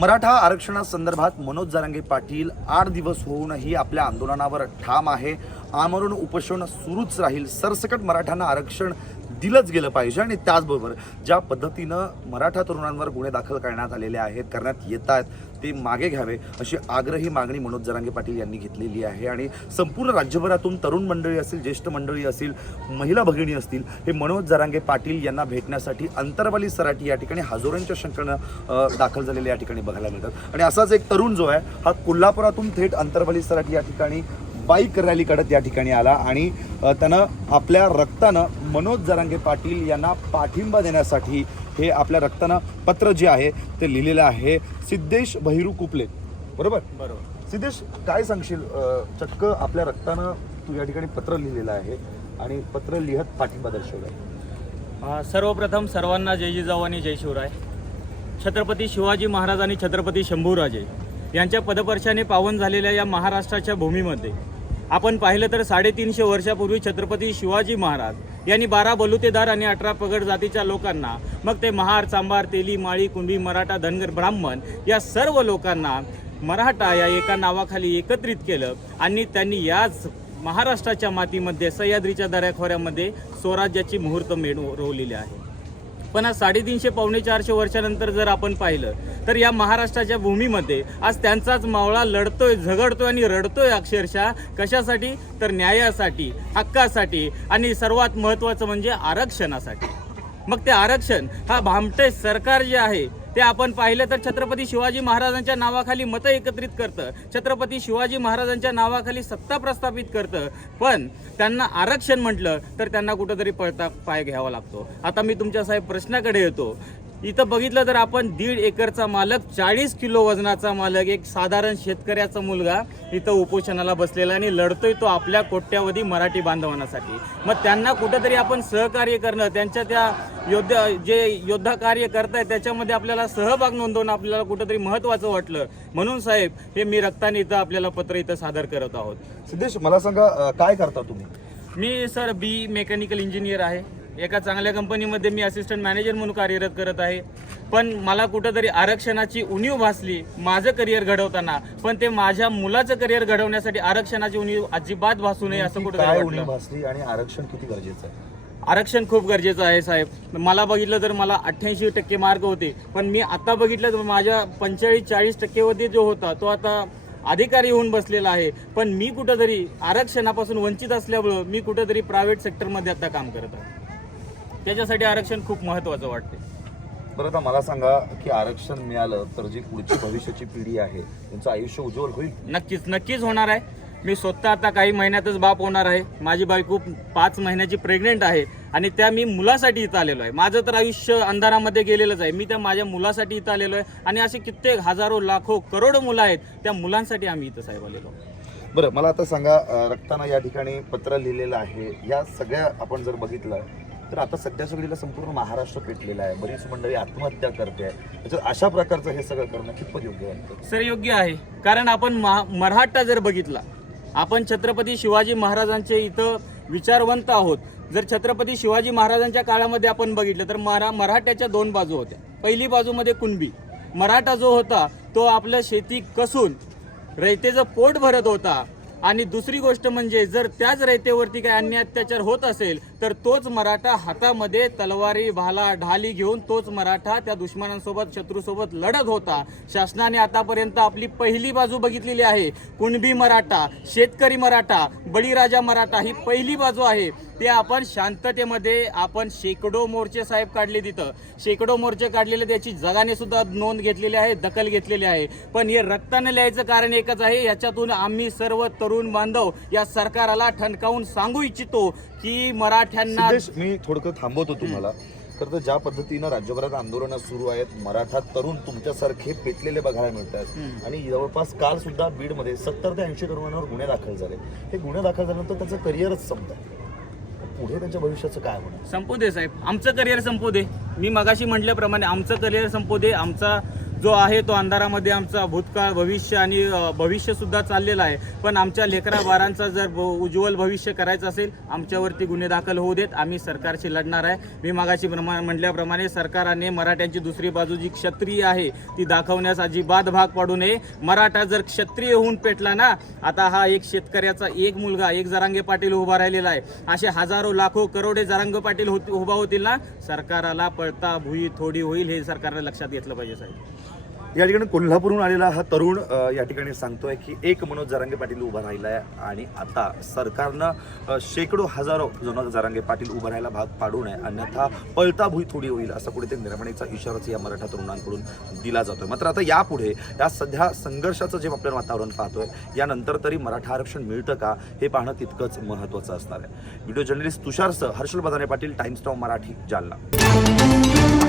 मराठा आरक्षणासंदर्भात मनोज जरांगे पाटील 8 दिवस होऊनही आपल्या आंदोलनावर ठाम आहे. आमरण उपोषण सुरूच राहील. सरसकट मराठ्यांना आरक्षण दिलंच गेलं पाहिजे आणि त्याचबरोबर ज्या पद्धतीनं मराठा तरुणांवर गुन्हे दाखल करण्यात आलेले आहेत, करण्यात येत आहेत, ते मागे घ्यावे अशी आग्रही मागणी मनोज जरांगे पाटील यांनी घेतलेली आहे. आणि संपूर्ण राज्यभरातून तरुण मंडळी असतील, ज्येष्ठ मंडळी असतील, महिला भगिनी असतील, हे मनोज जरांगे पाटील यांना भेटण्यासाठी अंतरवाली सराटी या ठिकाणी हजारोंच्या संख्येनं दाखल झालेले या ठिकाणी बघायला मिळतात. आणि असाच एक तरुण जो आहे हा कोल्हापुरातून थेट अंतरवाली सराटी या ठिकाणी बाईक रॅली काढत या ठिकाणी आला आणि त्यानं आपल्या रक्तानं मनोज जरांगे पाटील यांना पाठिंबा देण्यासाठी हे आपल्या रक्तानं पत्र जे आहे ते लिहिलेलं आहे. सिद्धेश भैरू कुपले, बरोबर? सिद्धेश, काय सांगशील? चक्क आपल्या रक्तानं तू या ठिकाणी पत्र लिहिलेलं आहे आणि पत्र लिहत पाठिंबा दर्शवला. सर्वप्रथम सर्वांना जय जिजाऊ आणि जय शिवराय. छत्रपती शिवाजी महाराज आणि छत्रपती शंभूराजे यांच्या पदपर्शाने पावन झालेल्या या महाराष्ट्राच्या भूमीमध्ये आपण पाहिलं तर 350 वर्षापूर्वी छत्रपती शिवाजी महाराज यांनी 12 बलुतेदार आणि 18 पगड जातीच्या लोकांना, मग ते महार, चांभार, तेली, माळी, कुणबी, मराठा, धनगर, ब्राह्मण या सर्व लोकांना मराठा या एका नावाखाली एकत्रित केलं आणि त्यांनी याच महाराष्ट्राच्या मातीमध्ये सह्याद्रीच्या दऱ्याखोऱ्यामध्ये स्वराज्याची मुहूर्त रोवलेली आहे. पण आज 350 पावणे 400 वर्षानंतर जर आपण पाहिलं तर या महाराष्ट्राच्या भूमीमध्ये आज त्यांचाच मावळा लढतोय, झगडतोय आणि रडतोय अक्षरशः. कशासाठी? तर न्यायासाठी, हक्कासाठी आणि सर्वात महत्त्वाचं म्हणजे आरक्षणासाठी. मग ते आरक्षण हा भामटे सरकार जे आहे ते आपण पाहिलं तर छत्रपती शिवाजी महाराजांच्या नावाखाली मतं एकत्रित करतं, छत्रपती शिवाजी महाराजांच्या नावाखाली सत्ता प्रस्थापित करतं. पण त्यांना आरक्षण म्हटलं तर त्यांना कुठंतरी पळता पाय घ्यावा लागतो. आता मी तुमच्या साहेब प्रश्नाकडे येतो. इथं बघितलं तर आपण 1.5 एकरचा मालक, 40 किलो वजनाचा मालक, एक साधारण शेतकऱ्याचा मुलगा इथं उपोषणाला बसलेला आणि लढतोय तो आपल्या कोट्यावधी मराठी बांधवांसाठी. मग त्यांना कुठंतरी आपण सहकार्य करणं, त्यांच्या त्या योद्धा कार्य करतायत त्याच्यामध्ये आपल्याला सहभाग नोंदवणं आपल्याला कुठंतरी महत्त्वाचं वाटलं. म्हणून साहेब हे मी रक्ताने इथं आपल्याला पत्र इथं सादर करत आहोत. सिद्धेश, मला सांगा काय करता तुम्ही? मी सर BE मेकॅनिकल इंजिनियर आहे. एका चांगल्या कंपनीमध्ये मी असिस्टंट मॅनेजर म्हणून कार्यरत करत आहे. पण मला कुठंतरी आरक्षणाची उणीव भासली माझं करिअर घडवताना. पण ते माझ्या मुलाचं करिअर घडवण्यासाठी आरक्षणाची उणीव अजिबात भासू नये असं कुठंतरी उणीव भासली. आणि आरक्षण किती गरजेचं आहे? आरक्षण खूप गरजेचं आहे साहेब. मला बघितलं तर मला 88% मार्क होते, पण मी आता बघितलं तर माझ्या 45-40% जो होता तो आता अधिकारी होऊन बसलेला आहे. पण मी कुठंतरी आरक्षणापासून वंचित असल्यामुळं मी कुठंतरी प्रायव्हेट सेक्टरमध्ये आता काम करत आहे. त्याच्यासाठी आरक्षण खूप महत्त्वाचं वाटते. बरं, आता मला सांगा की आरक्षण मिळालं तर जी पुढची भविष्याची पिढी आहे त्यांचं आयुष्य उज्ज्वल होईल? नक्कीच होणार आहे. मी स्वतः आता काही महिन्यातच बाप होणार आहे. माझी बायको 5 महिन्याची प्रेग्नेंट आहे आणि त्या मी मुलासाठी इथं आलेलो आहे. माझं तर आयुष्य अंधारामध्ये गेलेलंच आहे. मी त्या माझ्या मुलासाठी इथं आलेलो आहे आणि असे कित्येक हजारो, लाखो, करोडो मुलं आहेत. त्या मुलांसाठी आम्ही इथं साहेब आलेलो. बरं, मला आता सांगा, रक्तानं या ठिकाणी पत्र लिहिलेलं आहे. या सगळ्या आपण जर बघितलं तर आता सध्याच्या घडीला संपूर्ण महाराष्ट्र पेटलेला आहे. बरीच मंडळी आत्महत्या करते आहे. अशा प्रकारचं हे सगळं करणं कितपत योग्य आहे? सर, योग्य आहे. कारण आपण मराठा जर बघितला, आपण छत्रपती शिवाजी महाराजांचे इथं विचारवंत आहोत. जर छत्रपती शिवाजी महाराजांच्या काळामध्ये आपण बघितलं तर मराठ्याच्या 2 बाजू होत्या. पहिली बाजूमध्ये कुणबी मराठा जो होता तो आपलं शेती कसून रयतेचं पोट भरत होता. आणि दुसरी गोष्ट म्हणजे जर त्याच रयतेवरती काही अन्याय अत्याचार होत असेल तर तोच मराठा हातामध्ये तलवारी, भाला, ढाली घेऊन तोच मराठा त्या दुश्मनांसोबत, शत्रूसोबत लढत होता. शासनाने आतापर्यंत आपली पहिली बाजू बघितलेली आहे. कुणबी मराठा, शेतकरी मराठा, बळीराजा मराठा ही पहिली बाजू आहे. ते आपण शांततेमध्ये आपण शेकडो मोर्चे साहेब काढले, तिथं शेकडो मोर्चे काढलेले, त्याची जगाने सुद्धा नोंद घेतलेली आहे, दखल घेतलेली आहे. पण हे रक्ताने लिहायचं कारण एकच आहे. याच्यातून आम्ही सर्व तरुण बांधव या सरकारला ठणकावून सांगू इच्छितो की मराठ्यांना. मी थोडक्यात थांबवतो तुम्हाला. तर ज्या पद्धतीनं राज्यभरात आंदोलनं सुरू आहेत, मराठा तरुण तुमच्यासारखे पेटलेले बघायला मिळतात आणि जवळपास काल सुद्धा बीडमध्ये 70 ते 80 तरुणांवर गुन्हे दाखल झाले. हे गुन्हे दाखल झाल्यानंतर त्याचं करिअरच संपतं. पुढे त्यांच्या भविष्याचं काय होणार? संपू दे साहेब, आमचं करिअर संपू दे. मी मगाशी म्हटल्याप्रमाणे आमचं करिअर संपू दे. आमचा जो आहे तो अंधारामध्ये आमचा भूतकाळ भविष्य आणि भविष्यसुद्धा चाललेला आहे. पण आमच्या लेकरा बारांचा जर उज्ज्वल भविष्य करायचं असेल आमच्यावरती गुन्हे दाखल होऊ देत. आम्ही सरकारशी लढणार आहे. मी मागाशी म्हटल्याप्रमाणे सरकारने मराठ्यांची दुसरी बाजू जी क्षत्रिय आहे ती दाखवण्यास अजिबात भाग पाडू नये. मराठा जर क्षत्रिय होऊन पेटला ना, आता हा एक शेतकऱ्याचा एक मुलगा एक जरांगे पाटील उभा राहिलेला आहे, असे हजारो लाखो करोडे जरांगे पाटील उभा होतील ना, सरकाराला पळता भुई थोडी होईल हे सरकारने लक्षात घेतलं पाहिजे साहेब. या ठिकाणी कोल्हापूरहून आलेला हा तरुण या ठिकाणी सांगतोय की एक मनोज जरांगे पाटील उभा राहिला आहे आणि आता सरकारनं शेकडो हजारो जरांगे पाटील उभं राहायला भाग पाडू नये, अन्यथा पळता भुई थोडी होईल असा कुठेतरी निर्माणीचा इशाराच या मराठा तरुणांकडून दिला जातोय. मात्र आता यापुढे या सध्या संघर्षाचं जे आपण वातावरण पाहतोय यानंतर तरी मराठा आरक्षण मिळतं का हे पाहणं तितकंच महत्त्वाचं असणार आहे. Video journalist तुषारसह Harshal बदाने Patil, times now Marathi, Jalna.